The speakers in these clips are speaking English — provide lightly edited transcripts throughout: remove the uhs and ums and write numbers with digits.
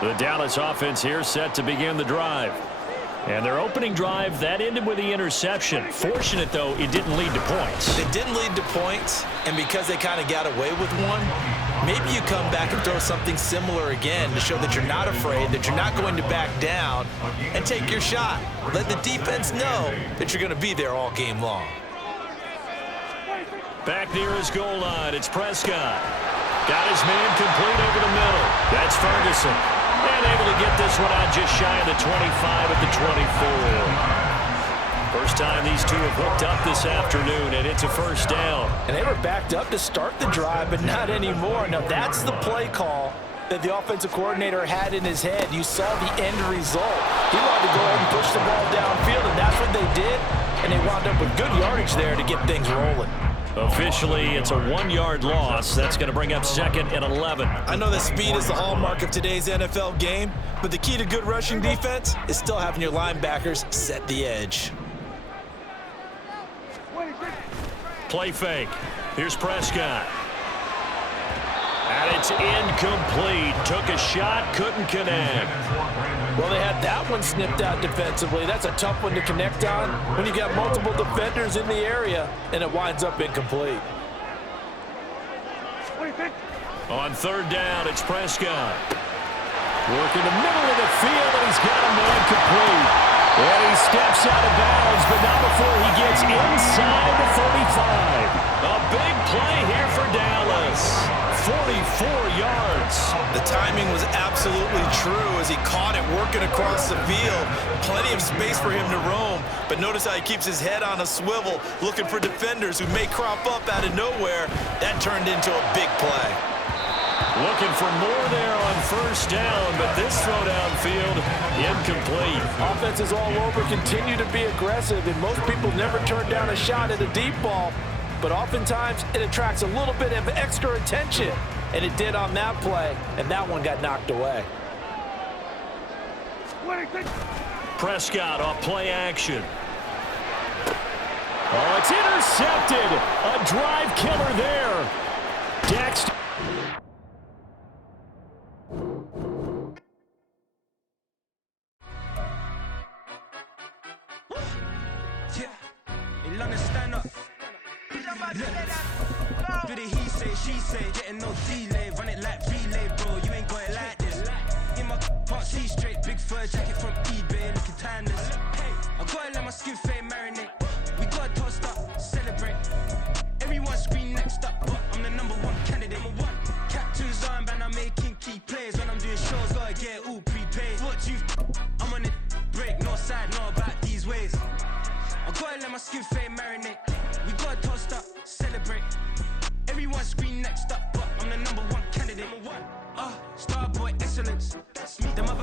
The Dallas offense here set to begin the drive. And their opening drive, that ended with the interception. Fortunate, though, it didn't lead to points. It didn't lead to points, and because they kind of got away with one, maybe you come back and throw something similar again to show that you're not afraid, that you're not going to back down, and take your shot. Let the defense know that you're going to be there all game long. Back near his goal line, it's Prescott. Got his man complete over the middle. That's Ferguson. And able to get this one out just shy of the 25 at the 24. First time these two have hooked up this afternoon, and it's a first down. And they were backed up to start the drive, but not anymore. Now, that's the play call that the offensive coordinator had in his head. You saw the end result. He wanted to go ahead and push the ball downfield, and that's what they did. And they wound up with good yardage there to get things rolling. Officially, it's a 1-yard loss. That's going to bring up 2nd and 11. I know that speed is the hallmark of today's NFL game, but the key to good rushing defense is still having your linebackers set the edge. Play fake. Here's Prescott. And it's incomplete. Took a shot, couldn't connect. Well, they had that one snipped out defensively. That's a tough one to connect on when you got multiple defenders in the area, and it winds up incomplete. On 3rd down, it's Prescott. Working the middle of the field, and he's got a man complete. And he steps out of bounds, but not before he gets inside the 45. A big play here for Dallas. 44 yards. The timing was absolutely true as he caught it working across the field. Plenty of space for him to roam, but notice how he keeps his head on a swivel, looking for defenders who may crop up out of nowhere. That turned into a big play. Looking for more there on 1st down, but this throw downfield, incomplete. Offenses all over continue to be aggressive, and most people never turn down a shot at a deep ball. But oftentimes, it attracts a little bit of extra attention. And it did on that play, and that one got knocked away. Prescott off play action. Oh, it's intercepted. A drive killer there. Dexter. Do the he say, she say, getting no delay, run it like relay, bro, you ain't got it like this. In my can't see straight, big fur jacket from eBay, looking timeless. I gotta let my skin fade marinate, we gotta toast up, celebrate. Everyone scream next up, but I'm the #1 candidate. Captain's armband, I'm making key plays. When I'm doing shows, gotta get all prepaid. What you, I'm on it, break, no side, no about these ways. I gotta let my skin fade marinate, we gotta toast up, celebrate. Everyone scream next up, but I'm the #1 candidate. Starboy excellence.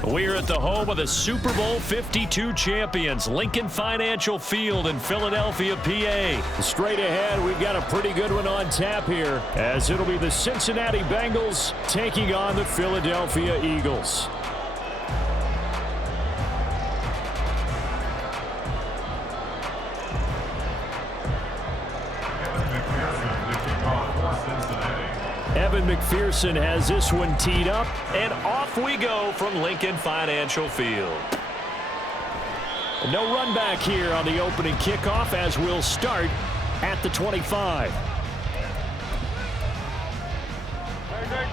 We're at the home of the Super Bowl 52 champions, Lincoln Financial Field in Philadelphia, PA. Straight ahead, we've got a pretty good one on tap here, as it'll be the Cincinnati Bengals taking on the Philadelphia Eagles. Evan McPherson has this one teed up, and off we go from Lincoln Financial Field. No run back here on the opening kickoff, as we'll start at the 25.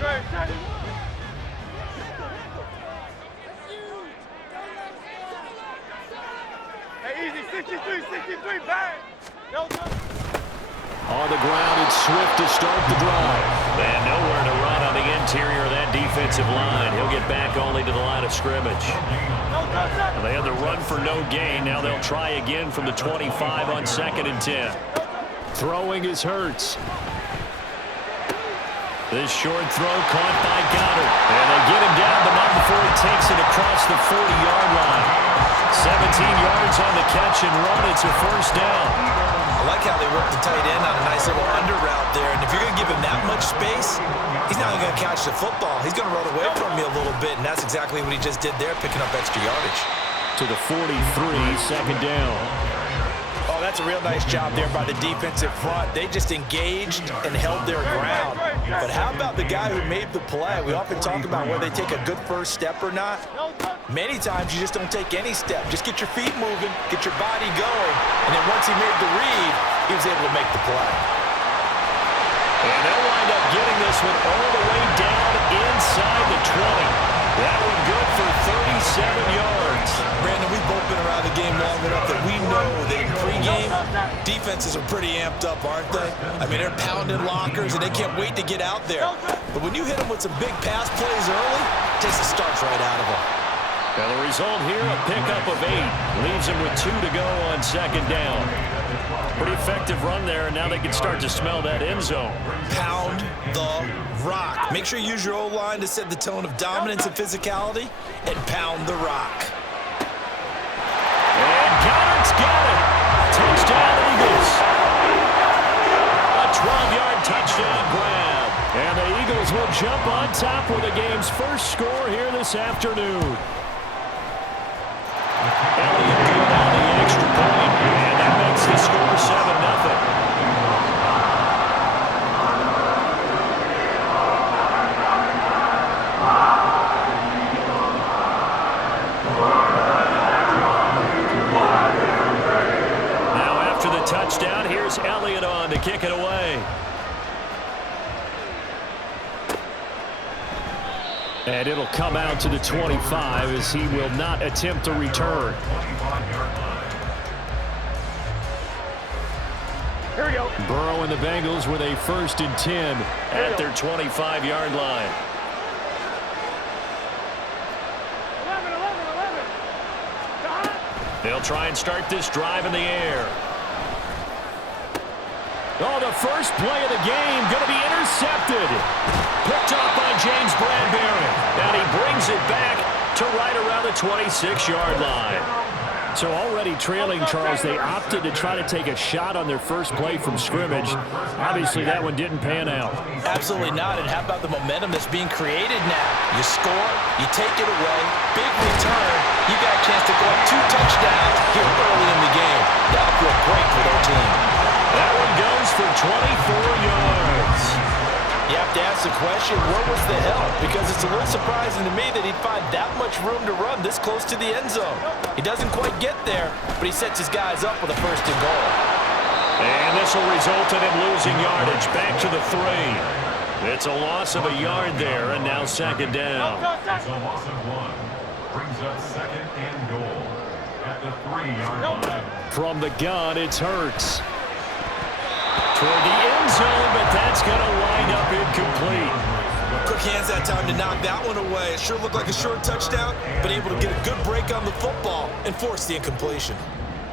Great. Hey, easy, 63, bang. On the ground, it's Swift to start the drive. And nowhere to run on the interior of that defensive line. He'll get back only to the line of scrimmage. Well, they had the run for no gain. Now they'll try again from the 25 on 2nd and 10. Throwing is Hurts. This short throw caught by Goddard. And they get him down, but not before he takes it across the 40-yard line. 17 yards on the catch and run. It's a first down. I like how they work the tight end on a nice little under route there. And if you're going to give him that much space, he's not going to catch the football. He's going to run away from you a little bit, and that's exactly what he just did there, picking up extra yardage. To the 43, 2nd down. Oh, That's a real nice job there by the defensive front. They just engaged and held their ground. But how about the guy who made the play? We often talk about whether they take a good first step or not. Many times you just don't take any step. Just get your feet moving, get your body going, and then once he made the read, he was able to make the play. And they'll wind up getting this one all the way down inside the 20. That one good for 37 yards. Brandon, we've both been around the game long enough that we know that in pregame, defenses are pretty amped up, aren't they? I mean, they're pounding lockers, and they can't wait to get out there. But when you hit them with some big pass plays early, it takes the starts right out of them. Now the result here, a pickup of 8. Leaves them with 2 to go on second down. Pretty effective run there, and now they can start to smell that end zone. Pound the rock. Make sure you use your O-line to set the tone of dominance and physicality, and pound the rock. And Goddard's got it. Touchdown, Eagles. A 12-yard touchdown grab. And the Eagles will jump on top with the game's first score here this afternoon. Elliott good on the extra point, and that makes the score 7-0. Touchdown. Here's Elliott on to kick it away. And it'll come out to the 25 as he will not attempt to return. Here we go. Burrow and the Bengals with a 1st and 10 at their 25-yard line. 11. They'll try and start this drive in the air. Oh, the first play of the game going to be intercepted. Picked up by James Bradbury. And he brings it back to right around the 26-yard line. So already trailing, Charles, they opted to try to take a shot on their first play from scrimmage. Obviously, that one didn't pan out. Absolutely not. And how about the momentum that's being created now? You score, you take it away, big return. You got a chance to go up 2 touchdowns here early in the game. That'll feel great for their team. That one goes for 24 yards. You have to ask the question, where was the help? Because it's a little surprising to me that he'd find that much room to run this close to the end zone. He doesn't quite get there, but he sets his guys up with a 1st and goal. And this will result in him losing yardage back to the 3. It's a loss of a yard there, and now second down. It's a loss of 1. Brings up 2nd and goal at the 3-yard line. From the gun, it's Hurts. Toward the end zone, but that's going to wind up incomplete. Quick hands that time to knock that one away. It sure looked like a short touchdown, but able to get a good break on the football and force the incompletion.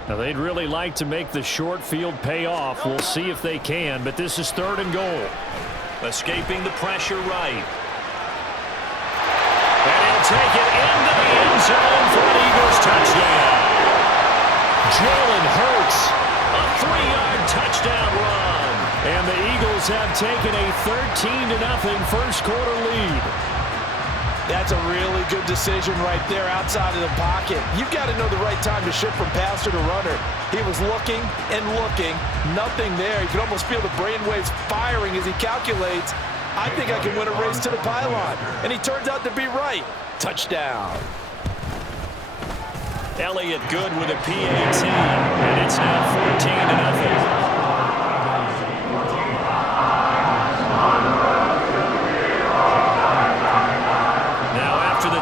Now, they'd really like to make the short field pay off. We'll see if they can, but this is 3rd and goal. Escaping the pressure right. And he'll take it into the end zone for an Eagles touchdown. Jalen Hurts, a 3-yard touchdown run. And the Eagles have taken a 13-0 first quarter lead. That's a really good decision right there outside of the pocket. You've got to know the right time to shift from passer to runner. He was looking and looking, nothing there. You can almost feel the brainwaves firing as he calculates, I think I can win a race to the pylon. And he turns out to be right. Touchdown. Elliott good with a PAT, and it's now 14-0.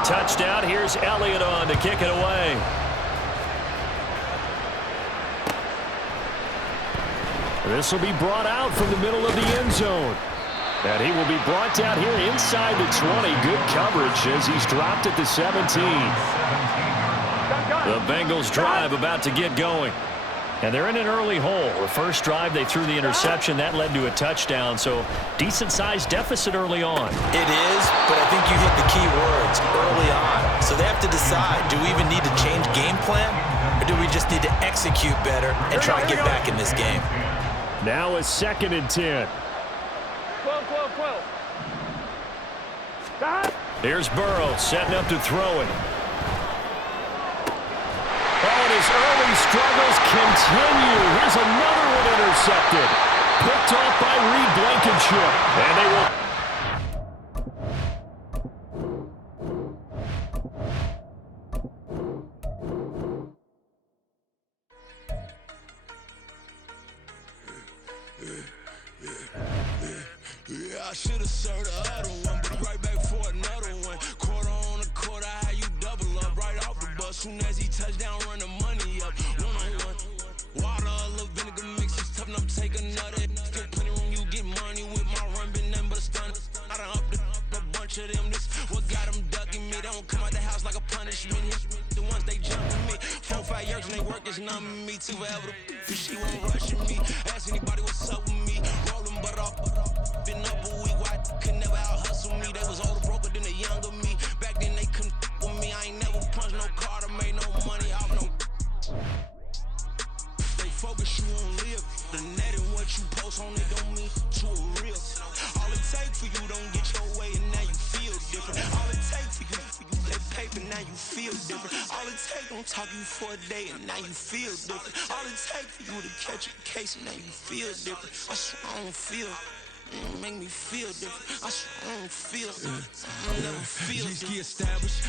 Touchdown. Here's Elliott on to kick it away. This will be brought out from the middle of the end zone. And he will be brought down here inside the 20. Good coverage as he's dropped at the 17. The Bengals drive about to get going. And they're in an early hole. The first drive, they threw the interception. That led to a touchdown, so decent-sized deficit early on. It is, but I think you hit the key words, early on. So they have to decide, do we even need to change game plan, or do we just need to execute better and try and get back in this game? Now a 2nd and 10. 12. Here's Burrow setting up to throw it. Oh, and his early struggles continue. Here's another one intercepted. Picked off by Reed Blankenship. And they will... I should have served the other one, but right back for another one. Quarter on a quarter, how you double up right off the bus. Soon as he touched down, run the money up. One-on-one. Water, a little vinegar mix, it's tough enough to take another. Still plenty room, you get money with my run, been nothing but a stun. I done up a bunch of them. This what got them ducking me. They don't come out the house like a punishment. The ones they jumping me. 4 or 5 years and they work is numbing me. Too forever. She won't rushing me. Ask anybody what's up with me. Rolling butt off. Been up a week, why could never out hustle me? They was older, broker than the younger me. Back then they couldn't with me. I ain't never punched no card or made no money off no. They focus you on live. The net and what you post on it don't mean to a real. All it takes for you don't get your way and now you feel different. All it takes for you that paper, now you feel different. All it takes don't talk you for a day and now you feel different. All it takes for you to catch a case and now you feel different. I swear I don't feel. Make me feel different. I swear I don't feel. I never feel different. G-ski established.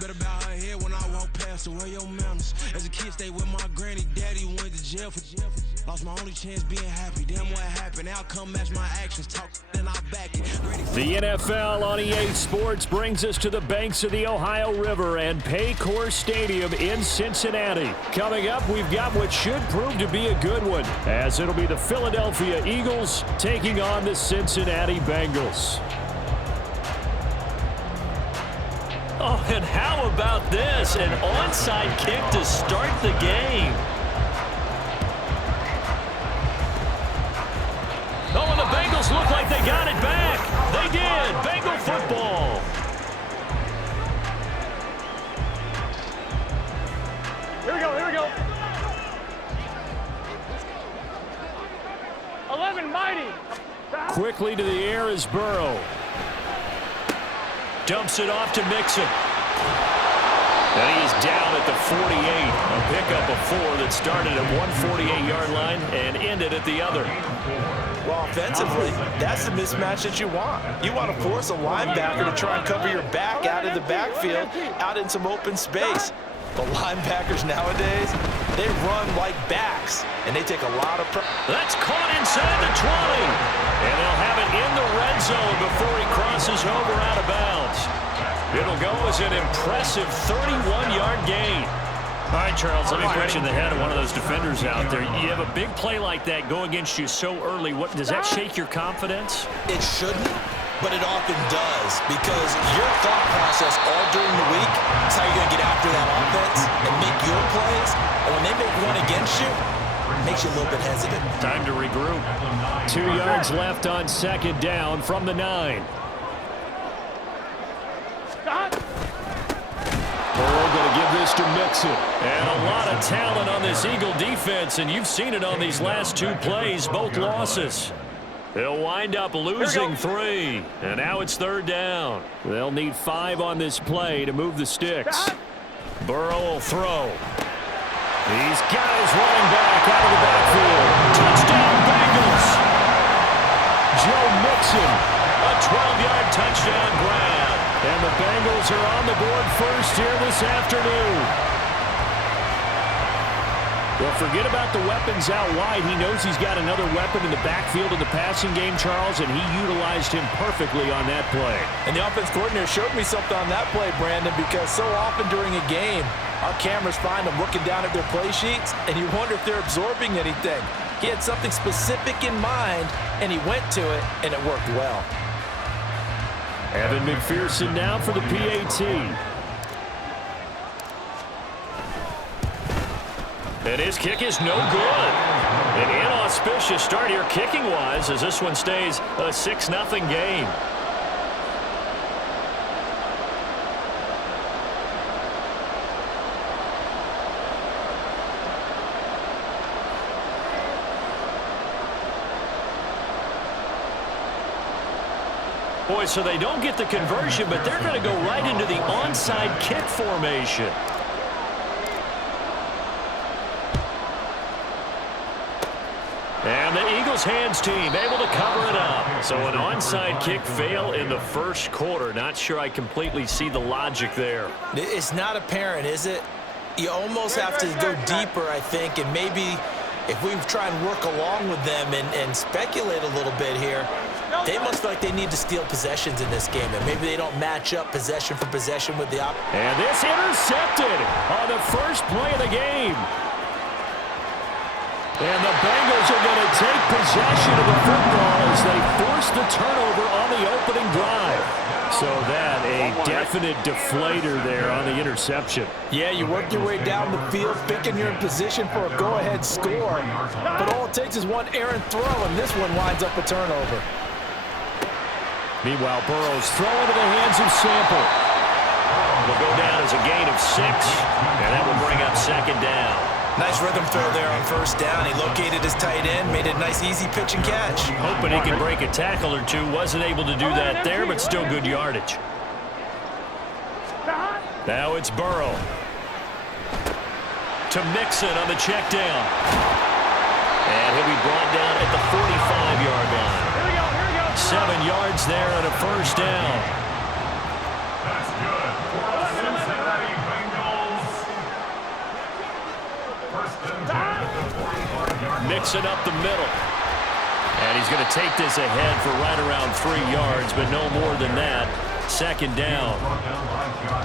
Better bow her head when I walk past her. Where your manners? As a kid, stayed with my granny. Daddy went to jail for jail. Lost my only chance being happy. Damn what happened. Outcome match my actions. Talk then I back it. The NFL on EA Sports brings us to the banks of the Ohio River and Paycor Stadium in Cincinnati. Coming up, we've got what should prove to be a good one, as it'll be the Philadelphia Eagles taking on the Cincinnati Bengals. Oh, and how about this? An onside kick to start the game. Oh, and the Bengals look like they got it back. They did. Bengal football. Here we go, here we go. 11 mighty. Quickly to the air is Burrow. Dumps it off to Mixon. And he is down at the 48. A pickup of 4 that started at 148-yard line and ended at the other. Well, offensively, that's the mismatch that you want. You want to force a linebacker to try and cover your back out of the backfield, out in some open space. The linebackers nowadays, they run like backs, and they take a lot of pressure. That's caught inside the 20. And they'll have it in the red zone before he crosses over out of bounds. It'll go as an impressive 31-yard gain. All right, Charles, let me put you in the head of one of those defenders out there. You have a big play like that go against you so early. What does that shake your confidence? It shouldn't, but it often does, because your thought process all during the week is how you're going to get after that offense and make your plays. And when they make one against you, it makes you a little bit hesitant. Time to regroup. 2 yards left on second down from the 9. Burrow going to give this to Mixon. And a lot of talent on this Eagle defense, and you've seen it on these last 2 plays, both losses. They'll wind up losing 3, and now it's third down. They'll need 5 on this play to move the sticks. Burrow will throw. He's got his running back out of the backfield. Touchdown, Bengals! Joe Mixon, a 12-yard touchdown grab. And the Bengals are on the board first here this afternoon. Well, forget about the weapons out wide. He knows he's got another weapon in the backfield of the passing game, Charles, and he utilized him perfectly on that play. And the offense coordinator showed me something on that play, Brandon, because so often during a game, our cameras find them looking down at their play sheets, and you wonder if they're absorbing anything. He had something specific in mind, and he went to it, and it worked well. Evan McPherson now for the PAT. And his kick is no good. An inauspicious start here kicking-wise as this one stays a 6-0 game. Boy, so they don't get the conversion, but they're going to go right into the onside kick formation. Eagles hands team able to cover it up. So an onside kick fail in the first quarter. Not sure I completely see the logic there. It's not apparent, is it? You almost have to go deeper, I think, and maybe if we try and work along with them and speculate a little bit here, they must feel like they need to steal possessions in this game, and maybe they don't match up possession for possession with the opposite. And this intercepted on the first play of the game. And the Bengals are going to take possession of the football as they force the turnover on the opening drive. So that a definite deflator there on the interception. Yeah, you work your way down the field thinking you're in position for a go-ahead score. But all it takes is one errant throw, and this one winds up a turnover. Meanwhile, Burrow's throw into the hands of Sample. Will go down as a gain of 6, and that will bring up second down. Nice rhythm throw there on first down. He located his tight end, made a nice easy pitch and catch. Hoping he could break a tackle or two. Wasn't able to do that there, but still good yardage. Now it's Burrow. To Mixon on the check down. And he'll be brought down at the 45-yard line. 7 yards there and a first down. That's good. Cincinnati Bengals. First and 10 at the 45-yard line. Mixing up the middle. And he's going to take this ahead for right around 3 yards, but no more than that. Second down.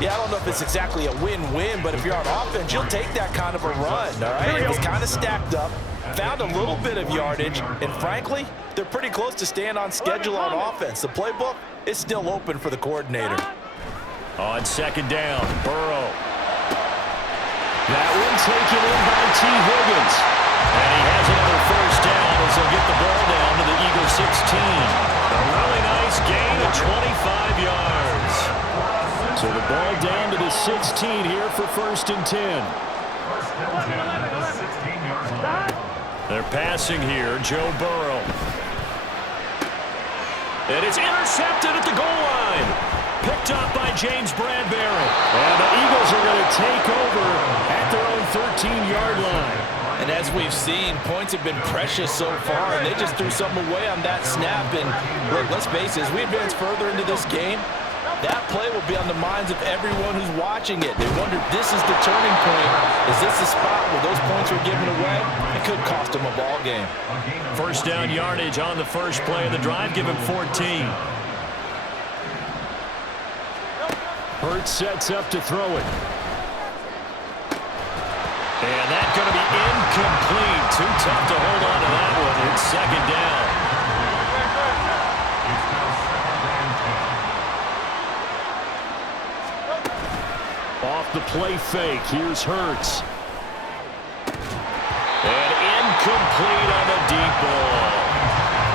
Yeah, I don't know if it's exactly a win-win, but if you're on offense, you'll take that kind of a run, all right? It was kind of stacked up, found a little bit of yardage, and frankly, they're pretty close to staying on schedule on offense. The playbook is still open for the coordinator. On second down, Burrow. That one taken in by T. Higgins. And he has another first down as they'll get the ball down to the Eagles 16. A really nice gain of 25 yards. So the ball down to the 16 here for first and 10. First and 10 at the 16-yard line. They're passing here, Joe Burrow. And it's intercepted at the goal line. Picked up by James Bradbury. And the Eagles are going to take over at their own 13-yard line. And as we've seen, points have been precious so far, and they just threw something away on that snap. And look, let's face it, as we advance further into this game, that play will be on the minds of everyone who's watching it. They wonder, this is the turning point. Is this the spot where those points are given away? It could cost them a ball game. First down yardage on the first play of the drive. Give him 14. Hurts sets up to throw it. And that's going to be incomplete. Too tough to hold on to that one. It's second down. Off the play fake. Here's Hurts. And incomplete on the deep ball.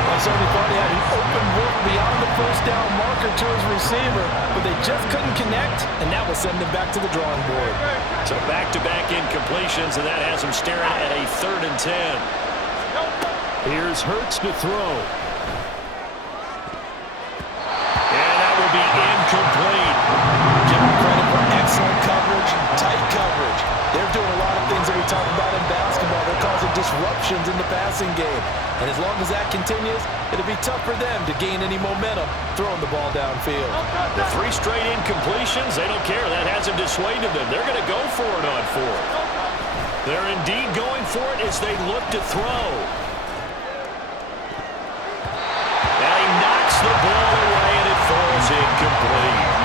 I certainly thought he had an open look beyond the first down marker to his receiver, but they just couldn't connect, and that will send them back to the drawing board. So back-to-back incompletions, and that has him staring at a 3rd and 10. Here's Hurts to throw. And that will be incomplete. Give them credit for excellent coverage, tight coverage. They're doing a lot of things that we talk about in basketball. They're causing disruptions in the passing game. And as long as that continues, it'll be tough for them to gain any momentum throwing the ball downfield. The 3 straight incompletions, they don't care. That hasn't dissuaded them. They're going to go for it on 4th. They're indeed going for it as they look to throw. And he knocks the ball away, and it falls incomplete.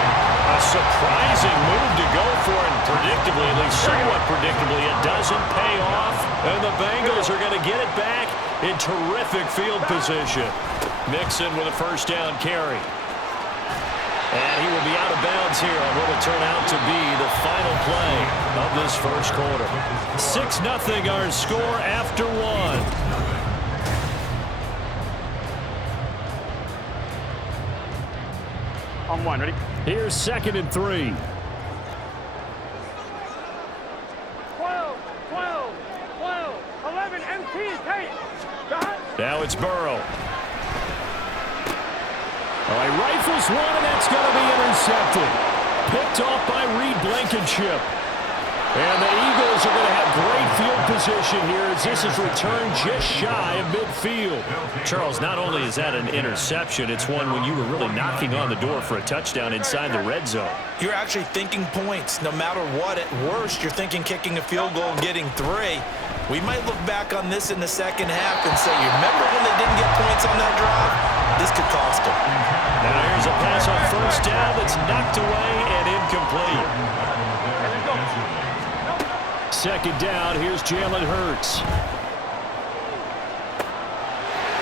A surprising move to go for it, and predictably, at least somewhat predictably, it doesn't pay off. And the Bengals are going to get it back in terrific field position. Mixon with a first down carry. And he will be out of bounds here on what will turn out to be the final play of this first quarter. 6-0 our score after 1. On 1, ready? Here's 2nd and 3. 12, 12, 12, 11, MT, take. Now it's Burrow. He rifles one, and that's going to be intercepted. Picked off by Reed Blankenship. And the Eagles are going to have great field position here as this is returned just shy of midfield. Charles, not only is that an interception, it's one when you were really knocking on the door for a touchdown inside the red zone. You're actually thinking points. No matter what, at worst, you're thinking kicking a field goal and getting 3. We might look back on this in the second half and say, you remember when they didn't get points on that drive? This could cost them. Now here's a pass on first down that's knocked away and incomplete. Second down, here's Jalen Hurts.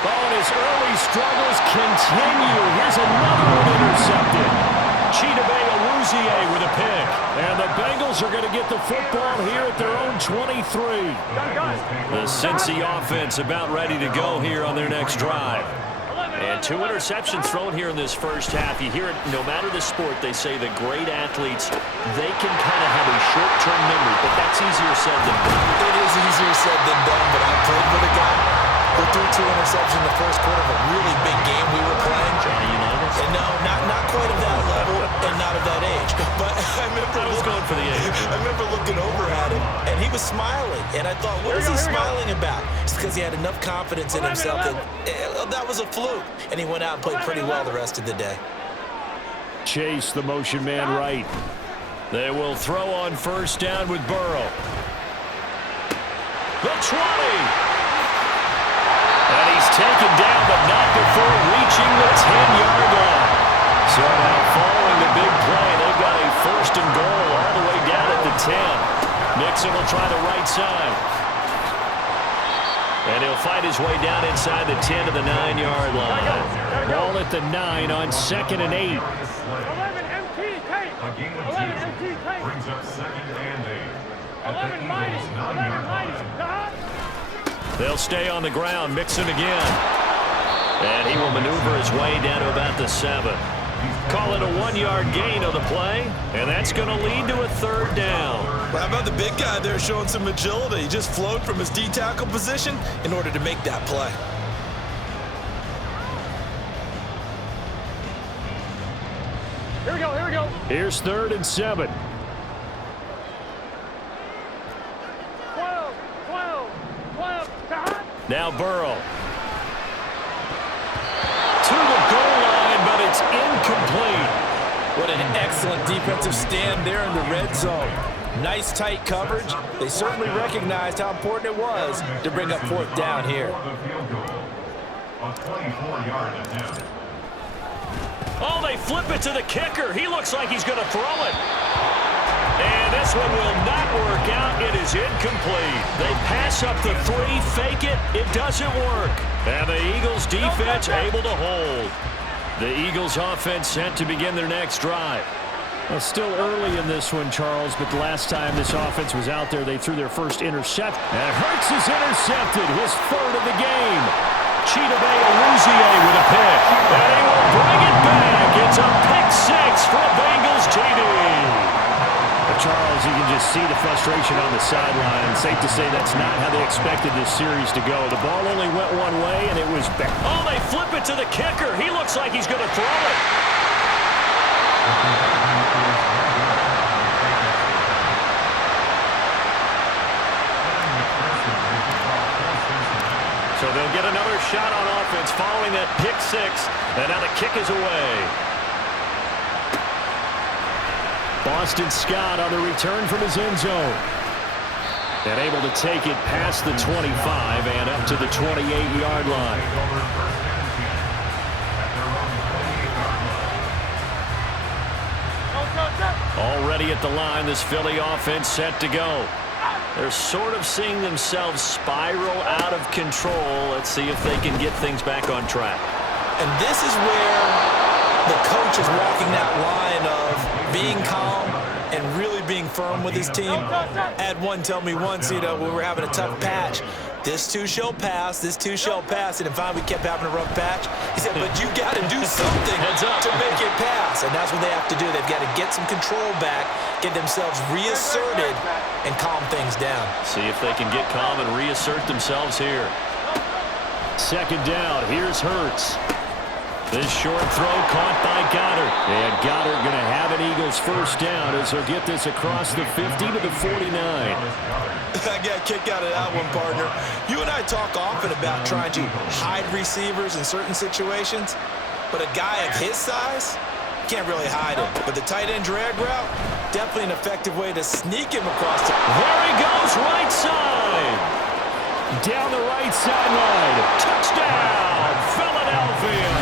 And his early struggles continue. Here's another one intercepted. Chidobe with a pick. And the Bengals are going to get the football here at their own 23. The Cincy offense about ready to go here on their next drive. And 2 interceptions thrown here in this first half. You hear it, no matter the sport, they say the great athletes, they can kind of have a short-term memory, but that's easier said than done. It is easier said than done, but I played with a guy who threw 2 interceptions in the first quarter of a really big game we were playing. Johnny Unitas? And no, not quite of that level and not of that age. But I was going for the age. I remember looking over at him, and he was smiling. And I thought, what is he smiling about? It's because he had enough confidence in himself that was a fluke. And he went out and played pretty well the rest of the day. Chase the motion man right. They will throw on first down with Burrow. The 20. And he's taken down, but not before reaching the 10-yard line. So now following the big play, they've got a first and goal all the way down at the 10. Mixon will try the right side. And he'll fight his way down inside the 10 to the 9-yard line. Ball at the 9 on 2nd and 8. 11 MT tape. A gain of 11 2 MT tape. brings up 2nd and 8. At 11 the mighty. Eagles' 11 9-yard mighty. line. They'll stay on the ground. Mixon again. And he will maneuver his way down to about the 7. Call it a 1-yard gain on the play, and that's going to lead to a 3rd down. How about the big guy there showing some agility? He just flowed from his D-tackle position in order to make that play. Here we go, here we go. Here's 3rd and 7. 12, 12, 12. Now Burrow. To the goal line, but it's incomplete. What an excellent defensive stand there in the red zone. Nice tight coverage. They certainly recognized how important it was to bring up 4th down here. A 24-yard attempt. Oh, they flip it to the kicker. He looks like he's going to throw it. And this one will not work out. It is incomplete. They pass up the 3, fake it. It doesn't work. And the Eagles defense able to hold. The Eagles offense set to begin their next drive. Well, still early in this one, Charles, but the last time this offense was out there, they threw their first interception. And Hurts is intercepted, his 3rd of the game. Chidobe with a pick. And he will bring it back. It's a pick 6 for Bengals TD. Charles, you can just see the frustration on the sideline. Safe to say that's not how they expected this series to go. The ball only went one way, and it was back. Oh, they flip it to the kicker. He looks like he's going to throw it. So they'll get another shot on offense following that pick 6, and now the kick is away. Boston Scott on the return from his end zone. And able to take it past the 25 and up to the 28-yard line. Already at the line, this Philly offense set to go. They're sort of seeing themselves spiral out of control. Let's see if they can get things back on track. And this is where the coach is walking that line of being calm and really being firm with his team. I had one tell me once, when we were having a tough patch, this too shall pass, this too shall pass. And finally we kept having a rough patch. He said, but you got to do something to make it pass. And that's what they have to do. They've got to get some control back, get themselves reasserted, and calm things down. See if they can get calm and reassert themselves here. Second down, here's Hurts. This short throw caught by Goddard. And Goddard going to have an Eagles first down as they'll get this across the 50 to the 49. I got a kick out of that one, partner. You and I talk often about trying to hide receivers in certain situations, but a guy of his size can't really hide him. But the tight end drag route, definitely an effective way to sneak him across. There he goes, right side. Down the right sideline. Touchdown, Philadelphia.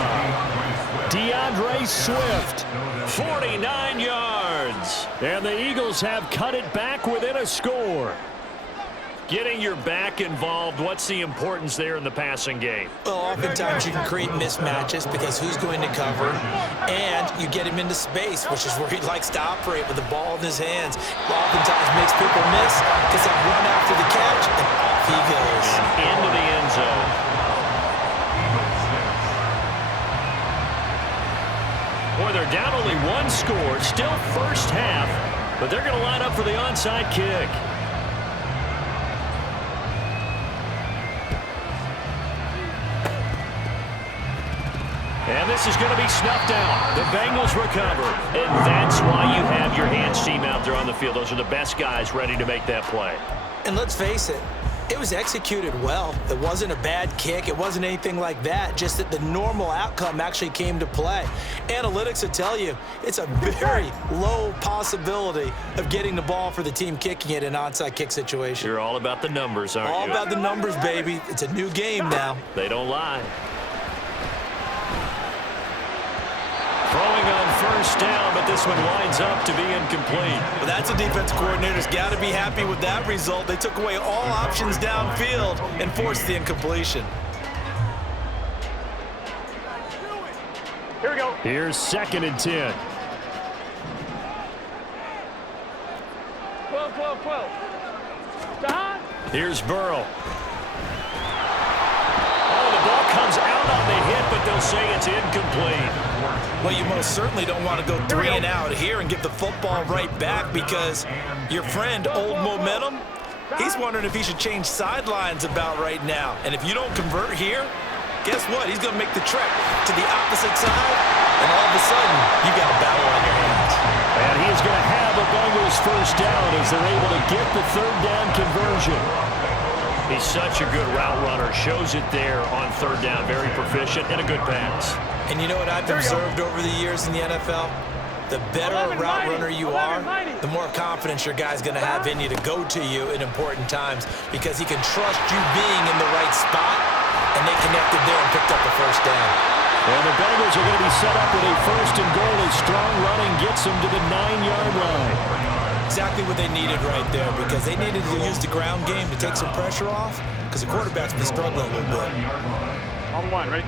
DeAndre Swift, 49 yards. And the Eagles have cut it back within a score. Getting your back involved, what's the importance there in the passing game? Well, oftentimes you can create mismatches because who's going to cover, and you get him into space, which is where he likes to operate with the ball in his hands. Oftentimes makes people miss because they run after the catch, and off he goes. And into the end zone. Boy, they're down only one score, still first half, but they're going to line up for the onside kick. And this is going to be snuffed out. The Bengals recover, and that's why you have your hands team out there on the field. Those are the best guys ready to make that play. And let's face it, it was executed well. It wasn't a bad kick. It wasn't anything like that, just that the normal outcome actually came to play. Analytics will tell you it's a very low possibility of getting the ball for the team kicking it in an onside kick situation. You're all about the numbers, aren't you? All about the numbers, baby. It's a new game now. They don't lie. Throwing on first down, but this one winds up to be incomplete. Well, that's a defense coordinator's got to be happy with that result. They took away all options downfield and forced the incompletion. Here we go. Here's 2nd and 10. 12, 12, 12. Don. Here's Burrow. Oh, the ball comes out on the hit, but they'll say it's incomplete. Well, you most certainly don't want to go 3 and out here and give the football right back because your friend, Old Momentum, he's wondering if he should change sidelines about right now. And if you don't convert here, guess what? He's going to make the trek to the opposite side, and all of a sudden, you got a battle on your hands. And he's going to have a Bengals first down as they're able to get the 3rd down conversion. He's such a good route runner. Shows it there on 3rd down. Very proficient and a good pass. And you know what I've observed over the years in the NFL? The better a route runner you are, the more confidence your guy's going to have in you to go to you in important times because he can trust you being in the right spot, and they connected there and picked up the first down. And the Bengals are going to be set up with a 1st and goal as strong running gets them to the 9-yard line. Exactly what they needed right there because they needed to use the ground game to take some pressure off because the quarterback's been struggling a little bit. On one, ready?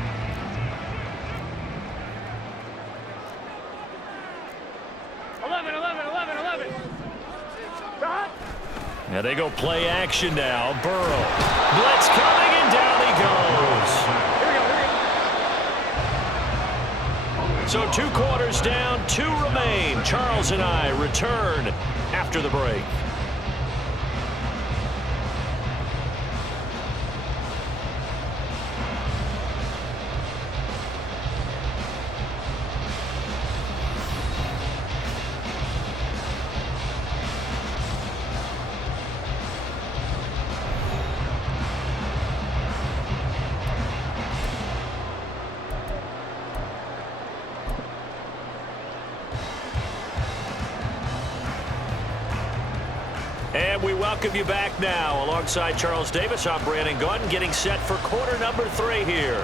Now they go play action now. Burrow. Blitz coming, and down he goes. So 2 quarters down, 2 remain. Charles and I return after the break. And we welcome you back now. Alongside Charles Davis, I'm Brandon Gaudin, getting set for quarter number 3 here.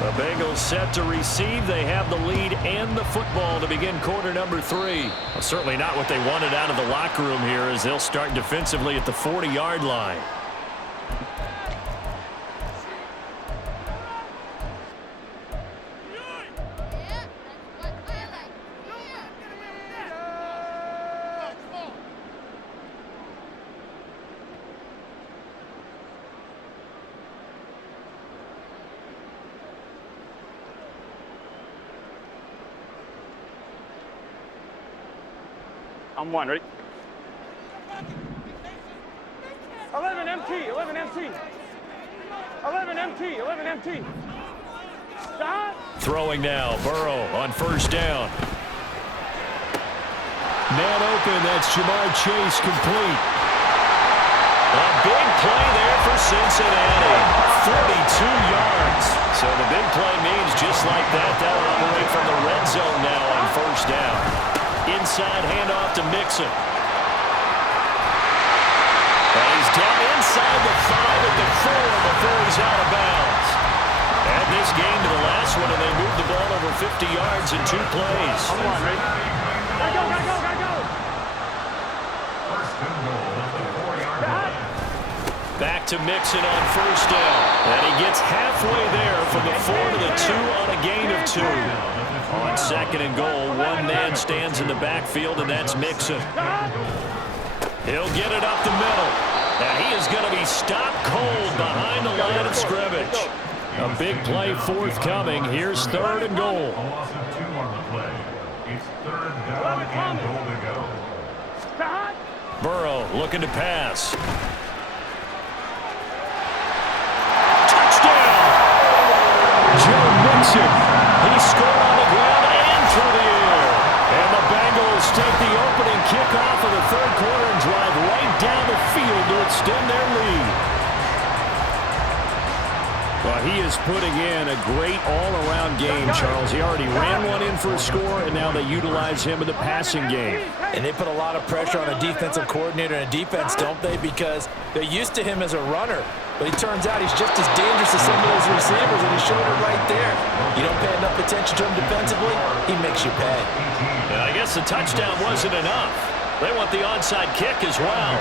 The Bengals set to receive. They have the lead and the football to begin quarter number 3. Well, certainly not what they wanted out of the locker room here as they'll start defensively at the 40-yard line. On one, ready? 11 MT, 11 MT. 11 MT, 11 MT. Stop. Throwing now, Burrow on first down. Man open, that's Jamar Chase, complete. A big play there for Cincinnati. 42 yards. So the big play means just like that, they'll operate from the red zone now on first down. Inside handoff to Mixon. And he's down inside the 5 at the 4 before he's out of bounds. Add this game to the last one, and they moved the ball over 50 yards in 2 plays. On one, ready? Gotta go, gotta go, gotta go. First and goal at the 4-yard line. Back to Mixon on first down. And he gets halfway there from the 4 to the 2 on a gain of 2. On second and goal, one man stands in the backfield, and that's Mixon. He'll get it up the middle. And he is going to be stopped cold behind the line of scrimmage. A big play forthcoming. Here's third and goal. A loss of 2 on the play. It's third down and goal to go. Burrow looking to pass. Joe Mixon, he scored on the ground and through the air. And the Bengals take the opening kickoff of the third quarter and drive right down the field to extend their lead. Well, he is putting in a great all-around game, Charles. He already ran one in for a score, and now they utilize him in the passing game. And they put a lot of pressure on a defensive coordinator and a defense, don't they? Because they're used to him as a runner. But it turns out he's just as dangerous as some of those receivers, and he showed it right there. You don't pay enough attention to him defensively, he makes you pay. Yeah, I guess the touchdown wasn't enough. They want the onside kick as well.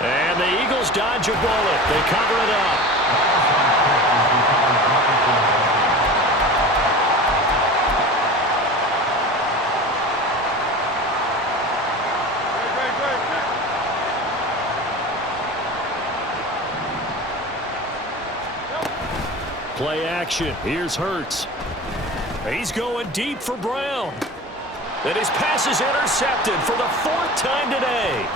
And the Eagles dodge a bullet. They cover it up. Play action. Here's Hurts. He's going deep for Brown. And his pass is intercepted for the 4th time today.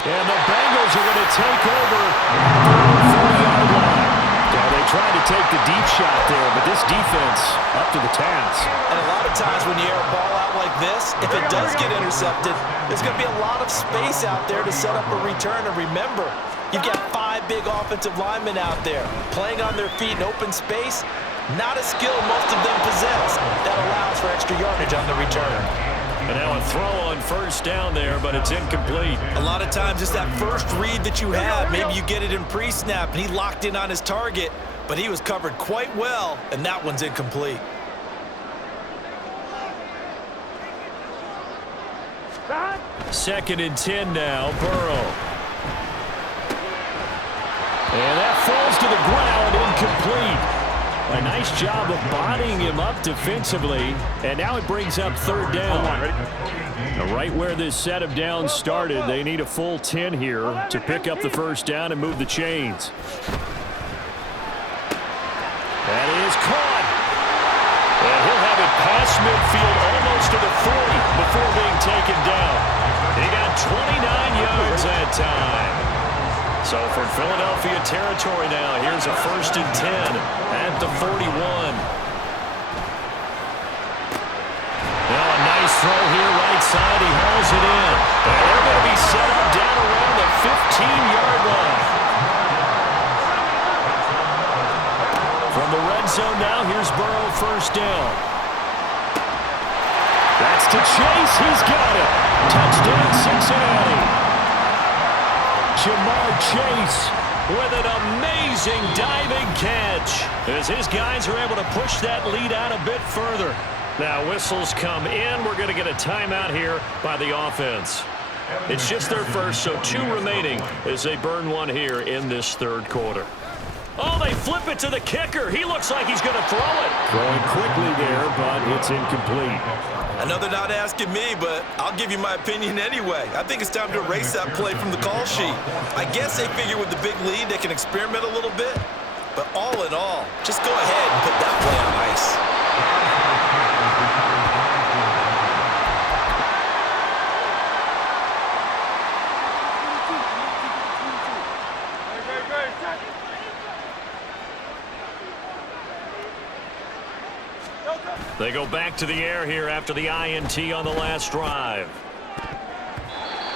And the Bengals are going to take over the 40-yard line. Yeah, they tried to take the deep shot there, but this defense up to the task. And a lot of times when you air a ball out like this, if it does get intercepted, there's going to be a lot of space out there to set up a return. And remember, you've got 5 big offensive linemen out there playing on their feet in open space. Not a skill most of them possess. That allows for extra yardage on the return. And now a throw on first down there, but it's incomplete. A lot of times it's that first read that you have. Maybe you get it in pre-snap, and he locked in on his target, but he was covered quite well, and that one's incomplete. Second and 10 now, Burrow. And that falls to the ground, incomplete. A nice job of bodying him up defensively, and now it brings up third down. Now, right where this set of downs started, they need a full 10 here to pick up the first down and move the chains. That is caught. And he'll have it past midfield almost to the 40 before being taken down. He got 29 yards that time. So from Philadelphia territory now, here's a first and 10 at the 41. Now a nice throw here right side. He hauls it in. And they're going to be set up down around the 15-yard line. From the red zone now, here's Burrow first down. That's to Chase. He's got it. Touchdown, Cincinnati. Jamar Chase with an amazing diving catch as his guys are able to push that lead out a bit further. Now whistles come in. We're going to get a timeout here by the offense. It's just their first, so 2 remaining as they burn one here in this third quarter. Oh, they flip it to the kicker. He looks like he's going to throw it. Throwing quickly there, but it's incomplete. Another not asking me, but I'll give you my opinion anyway. I think it's time to erase that play from the call sheet. I guess they figure with the big lead they can experiment a little bit, But all in all, just go ahead and put that play on ice. They go back to the air here after the INT on the last drive.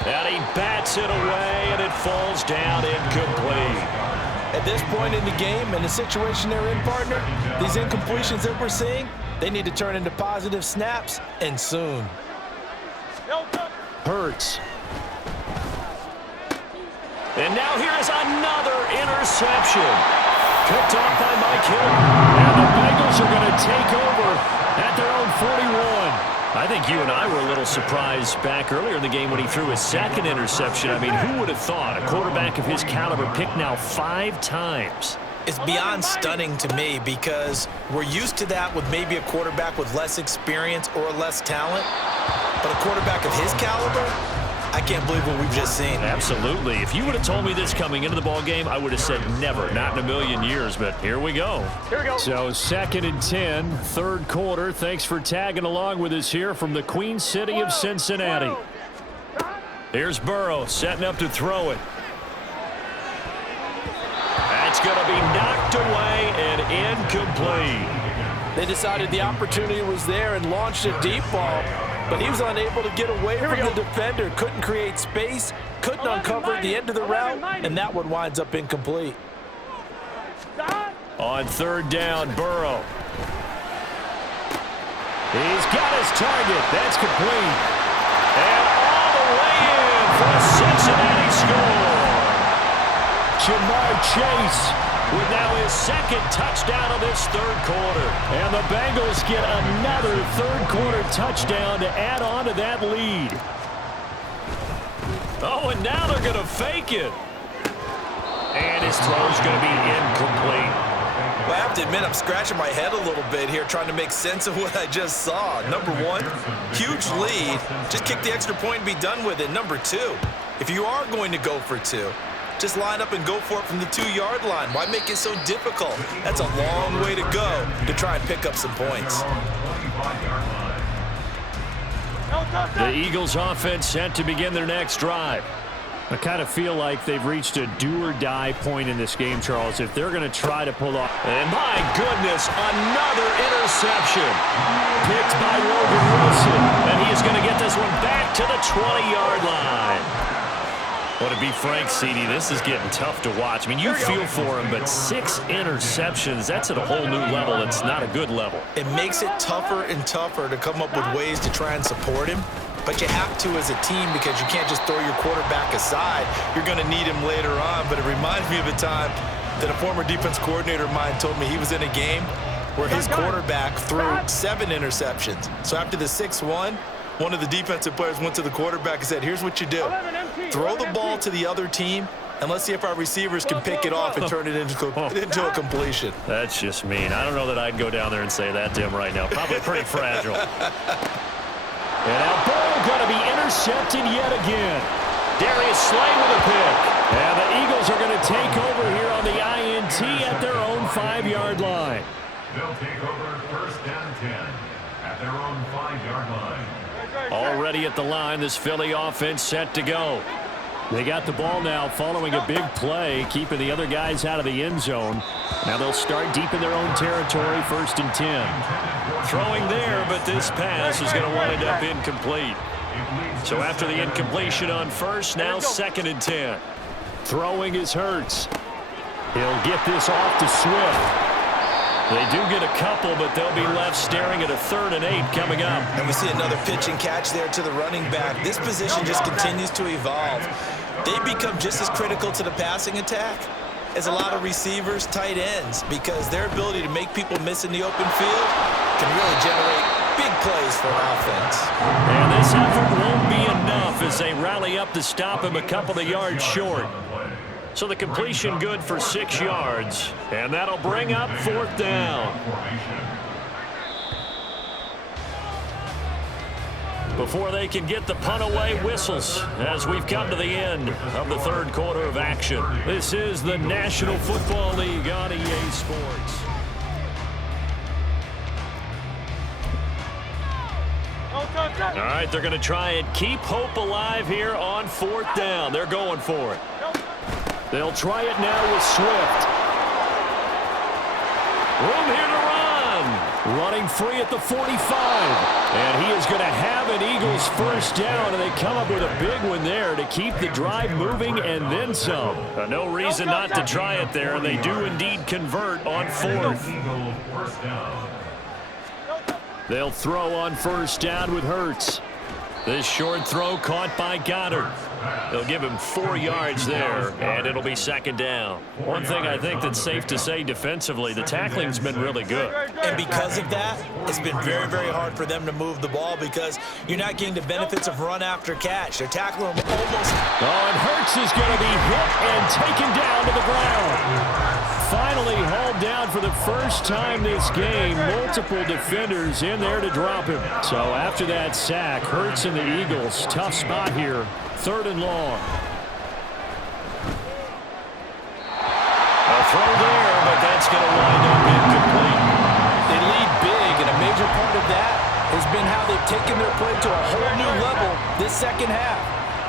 And he bats it away, and it falls down incomplete. At this point in the game and the situation they're in, partner, these incompletions that we're seeing, they need to turn into positive snaps, and soon. Hurts. And now here is another interception. Picked off by Mike Hill. And the Bengals are going to take over at their own 41. I think you and I were a little surprised back earlier in the game when he threw his second interception. I mean, who would have thought a quarterback of his caliber picked now 5 times? It's beyond stunning to me because we're used to that with maybe a quarterback with less experience or less talent. But a quarterback of his caliber, I can't believe what we've just seen. Absolutely. If you would have told me this coming into the ball game, I would have said never, not in a million years. But here we go. Here we go. So 2nd and 10, third quarter. Thanks for tagging along with us here from the Queen City of Cincinnati. Here's Burrow setting up to throw it. That's going to be knocked away and incomplete. They decided the opportunity was there and launched a deep ball. But he was unable to get away from the defender, couldn't create space, couldn't uncover the end of the route, and that one winds up incomplete. On 3rd down, Burrow. He's got his target. That's complete. And all the way in for a Cincinnati score. Jamar Chase with now his 2nd touchdown of this 3rd quarter. And the Bengals get another 3rd quarter touchdown to add on to that lead. Oh, and now they're going to fake it. And his throw's going to be incomplete. Well, I have to admit, I'm scratching my head a little bit here trying to make sense of what I just saw. Number 1, huge lead. Just kick the extra point and be done with it. Number 2, if you are going to go for 2, just line up and go for it from the 2-yard line. Why make it so difficult? That's a long way to go to try and pick up some points. The Eagles offense set to begin their next drive. I kind of feel like they've reached a do-or-die point in this game, Charles, if they're going to try to pull off. And my goodness, another interception. Picked by Logan Wilson. And he is going to get this one back to the 20-yard line. Well, to be frank, CD, this is getting tough to watch. I mean, you feel for him, but 6 interceptions, that's at a whole new level. It's not a good level. It makes it tougher and tougher to come up with ways to try and support him. But you have to as a team because you can't just throw your quarterback aside. You're going to need him later on. But it reminds me of a time that a former defense coordinator of mine told me he was in a game where his quarterback threw 7 interceptions. So after the 6-1, one of the defensive players went to the quarterback and said, here's what you do. Throw the ball to the other team, and let's see if our receivers can pick it off and turn it into a completion. That's just mean. I don't know that I'd go down there and say that to him right now. Probably pretty fragile. And now ball going to be intercepted yet again. Darius Slay with a pick. And the Eagles are going to take over here on the INT at their own 5-yard line. They'll take over 1st and 10 at their own 5-yard line. Already at the line, this Philly offense set to go. They got the ball now following a big play, keeping the other guys out of the end zone. Now they'll start deep in their own territory, 1st and 10. Throwing there, but this pass is going to wind up incomplete. So after the incompletion on 1st, now 2nd and 10. Throwing is Hurts. He'll get this off to Swift. They do get a couple, but they'll be left staring at a 3rd and 8 coming up. And we see another pitch and catch there to the running back. This position just continues to evolve. They become just as critical to the passing attack as a lot of receivers, tight ends, because their ability to make people miss in the open field can really generate big plays for offense. And this effort won't be enough as they rally up to stop him a couple of yards short. So the completion good for 6 yards. And that'll bring up 4th down. before they can get the punt away. Whistles as we've come to the end of the third quarter of action. This is the National Football League on EA Sports. All right, they're going to try and keep hope alive here on fourth down. They're going for it. They'll try it now with Swift. Room here to run. Running free at the 45. And he is going to have an Eagles first down, and they come up with a big one there to keep the drive moving and then some. No reason not to try it there, and they do indeed convert on fourth. Eagles first down. They'll throw on first down with Hurts. This short throw caught by Goddard. They'll give him 4 yards there, and it'll be second down. One thing I think that's safe to say defensively, the tackling's been really good. And because of that, it's been very, very hard for them to move the ball because you're not getting the benefits of run after catch. They're tackling them almost. Oh, and Hurts is going to be hit and taken down to the ground. Finally hauled down for the first time this game. Multiple defenders in there to drop him. So after that sack, Hurts and the Eagles, tough spot here. Third and long. A throw there, but that's going to wind up incomplete. They lead big, and a major part of that has been how they've taken their play to a whole new level this second half.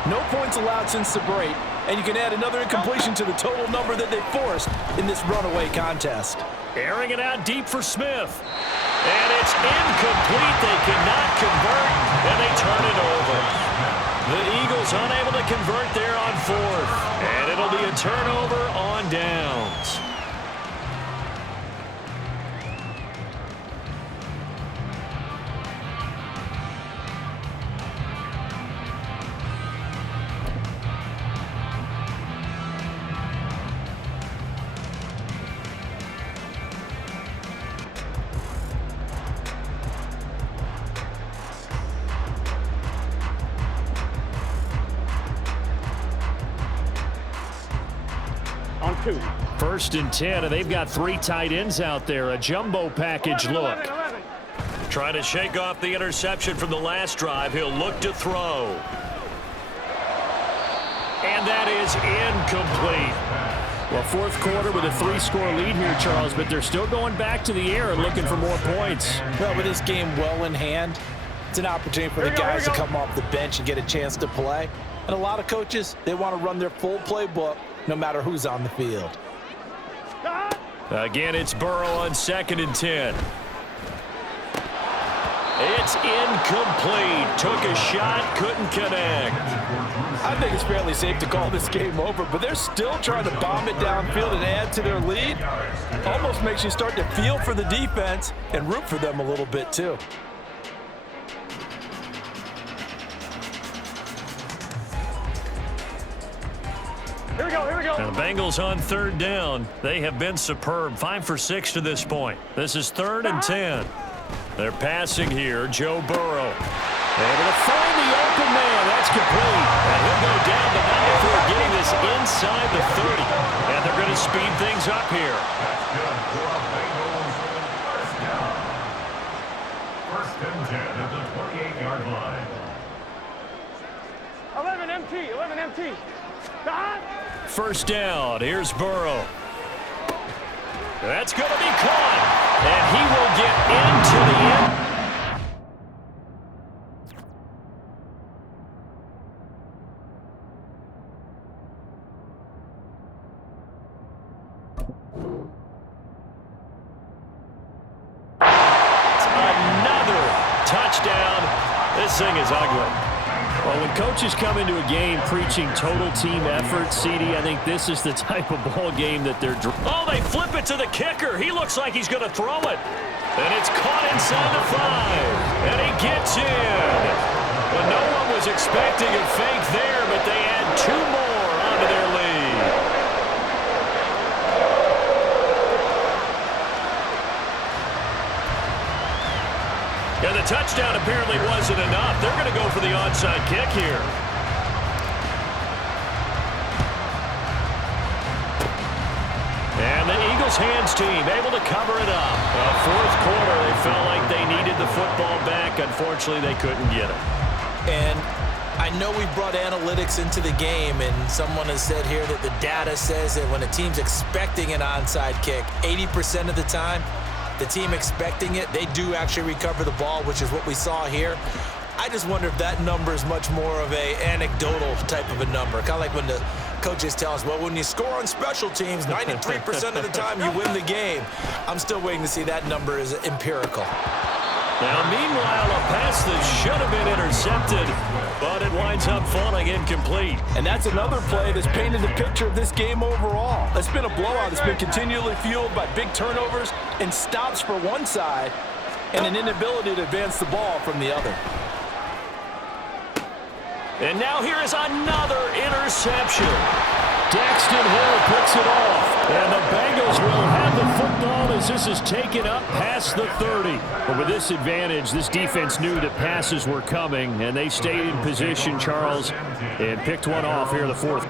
No points allowed since the break, and you can add another incompletion to the total number that they forced in this runaway contest. Airing it out deep for Smith. And it's incomplete. They cannot convert, and they turn it over. The Eagles unable to convert there on fourth. And it'll be a turnover on downs. On 2. First and 10, and they've got 3 tight ends out there. A jumbo package 11, look. 11. Trying to shake off the interception from the last drive. He'll look to throw. And that is incomplete. Well, fourth quarter with a 3-score lead here, Charles, but they're still going back to the air and looking for more points. Well, with this game well in hand, it's an opportunity for the guys to come off the bench and get a chance to play. And a lot of coaches, they want to run their full playbook no matter who's on the field. Again, it's Burrow on 2nd and 10. It's incomplete. Took a shot, couldn't connect. I think it's fairly safe to call this game over, but they're still trying to bomb it downfield and add to their lead. Almost makes you start to feel for the defense and root for them a little bit too. Here we go, here we go. And the Bengals on 3rd down. They have been superb. 5 for 6 to this point. This is 3rd and 10. They're passing here. Joe Burrow. Able to find the open man. That's complete. And he'll go down the 9 before getting this inside the 30. And they're going to speed things up here. That's good for a Bengals first down. 1st and 10 at the 28-yard line. 11 MT, 11 MT. Stop. First down. Here's Burrow. That's going to be caught. And he will get into the end. Another touchdown. This thing is ugly. Well, when coaches come into a game preaching total team effort, CD, I think this is the type of ball game that they're... Oh, they flip it to the kicker. He looks like he's going to throw it. And it's caught inside the 5. And he gets in. Well, no one was expecting a fake there, but they add 2 more onto their lead. And the touchdown apparently wasn't enough. They're going to go for the onside kick here. And the Eagles hands team able to cover it up. Well, fourth quarter, they felt like they needed the football back. Unfortunately, they couldn't get it. And I know we brought analytics into the game, and someone has said here that the data says that when a team's expecting an onside kick, 80% of the time, the team expecting it, they do actually recover the ball, which is what we saw here. I just wonder if that number is much more of a anecdotal type of a number. Kind of like when the coaches tell us, well, when you score on special teams, 93% of the time you win the game. I'm still waiting to see that number is empirical. Now, meanwhile, a pass that should have been intercepted, but it winds up falling incomplete. And that's another play that's painted the picture of this game overall. It's been a blowout. It's been continually fueled by big turnovers and stops for one side and an inability to advance the ball from the other. And now here is another interception. Daxton Hill picks it off. And the Bengals will have the football as this is taken up past the 30. But with this advantage, this defense knew that passes were coming, and they stayed in position, Charles, and picked one off here in the fourth.